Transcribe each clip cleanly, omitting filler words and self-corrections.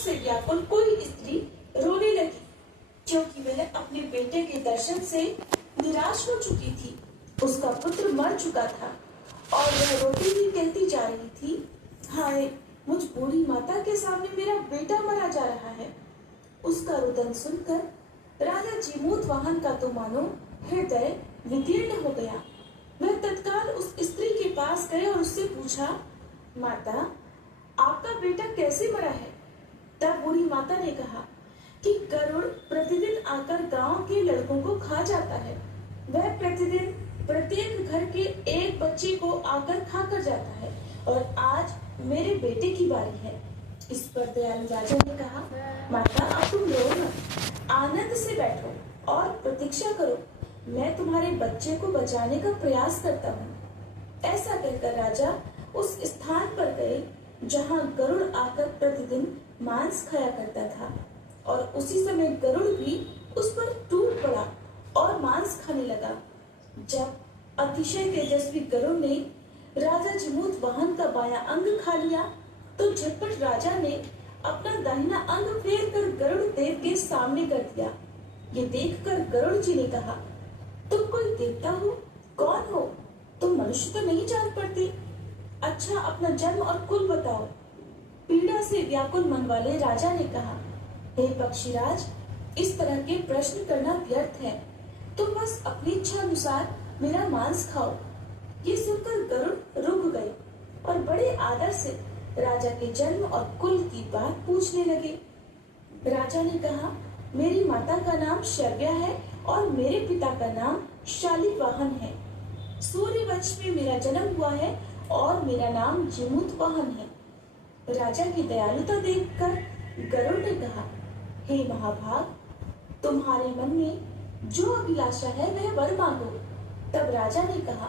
से व्याकुल कोई स्त्री रोने लगी, क्योंकि वह अपने बेटे के दर्शन से निराश हो चुकी थी। उसका पुत्र मर चुका था और वह रोती हुई कहती जा रही थी, हाय, मुझ बूढ़ी माता के सामने मेरा बेटा मरा जा रहा है। उसका रुदन सुनकर राजा जीमूतवाहन का तो मानो हृदय विदीर्ण हो गया। वह तत्काल उस स्त्री के पास गए और उससे पूछा, माता, आपका बेटा कैसे मरा है? तब बूढ़ी माता ने कहा कि गरुड़ प्रतिदिन आकर गांव के लड़कों को खा जाता है। वह प्रतिदिन प्रत्येक घर के एक बच्चे को आकर खा कर जाता है और आज मेरे बेटे की बारी है। इस पर दयालु राजा ने कहा, माता, अब तुम रो मत, आनंद से बैठो और प्रतीक्षा करो। मैं तुम्हारे बच्चे को बचाने का प्रयास करता हूँ। ऐसा कहकर राजा उस स्थान पर गए जहाँ गरुड़ आकर प्रतिदिन मांस खाया करता था, और उसी समय गरुड़ भी उस पर टूट पड़ा और मांस खाने लगा। जब अतिशय तेजस्वी गरुड़ ने राजा जीमूतवाहन का बायां अंग खा लिया, तो झटपट राजा ने अपना दाहिना अंग फेर कर गरुड़ देव के सामने कर दिया। ये देखकर गरुड़ जी ने कहा, तुम कोई देवता हो? कौन हो? तुम मनुष्य तो नहीं जान पड़ते। अच्छा, अपना जन्म और कुल बताओ। पीड़ा से व्याकुल मन वाले राजा ने कहा, हे पक्षीराज, इस तरह के प्रश्न करना व्यर्थ है। तुम बस अपनी इच्छा अनुसार मेरा मांस खाओ। ये सुनकर गरुड़ रुक गए और बड़े आदर से राजा के जन्म और कुल की बात पूछने लगे। राजा ने कहा, मेरी माता का नाम शव्या है और मेरे पिता का नाम शालिवाहन है। सूर्यवंश में मेरा जन्म हुआ है और मेरा नाम जीमूतवाहन है। राजा की दयालुता देखकर गरुड़ ने कहा, हे महाभाग, तुम्हारे मन में जो अभिलाषा है वह वर मांगो। तब राजा ने कहा,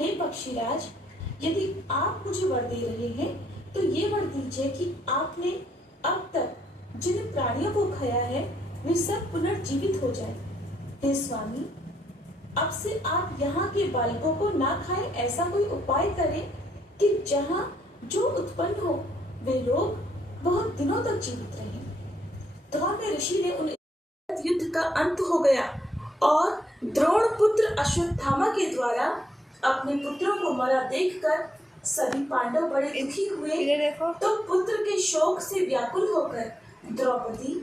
हे पक्षीराज, यदि आप मुझे वर दे रहे हैं तो ये वर दीजिए कि आपने अब तक जिन प्राणियों को खाया है वे सब पुनर्जीवित हो जाए। हे स्वामी, अब से आप यहाँ के बालकों को ना खाएं, ऐसा कोई उपाय करें कि जहाँ जो उत्पन्न हो वे लोग बहुत दिनों तक जीवित रहें। धौम्य ऋषि ने उन युद्ध का अंत हो गया और द्रोण पुत्र अश्वत्थामा के द्वारा अपने पुत्रों को मरा देखकर सभी पांडव बड़े दुखी हुए। तो पुत्र के शोक से व्याकुल होकर द्रौपदी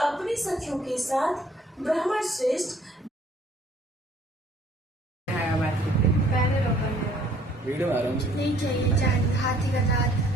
अपनी सखियों के साथ ब्राह्मण श्रेष्ठ वीडियो आ रहा है, नहीं चाहिए, हाथी का दांत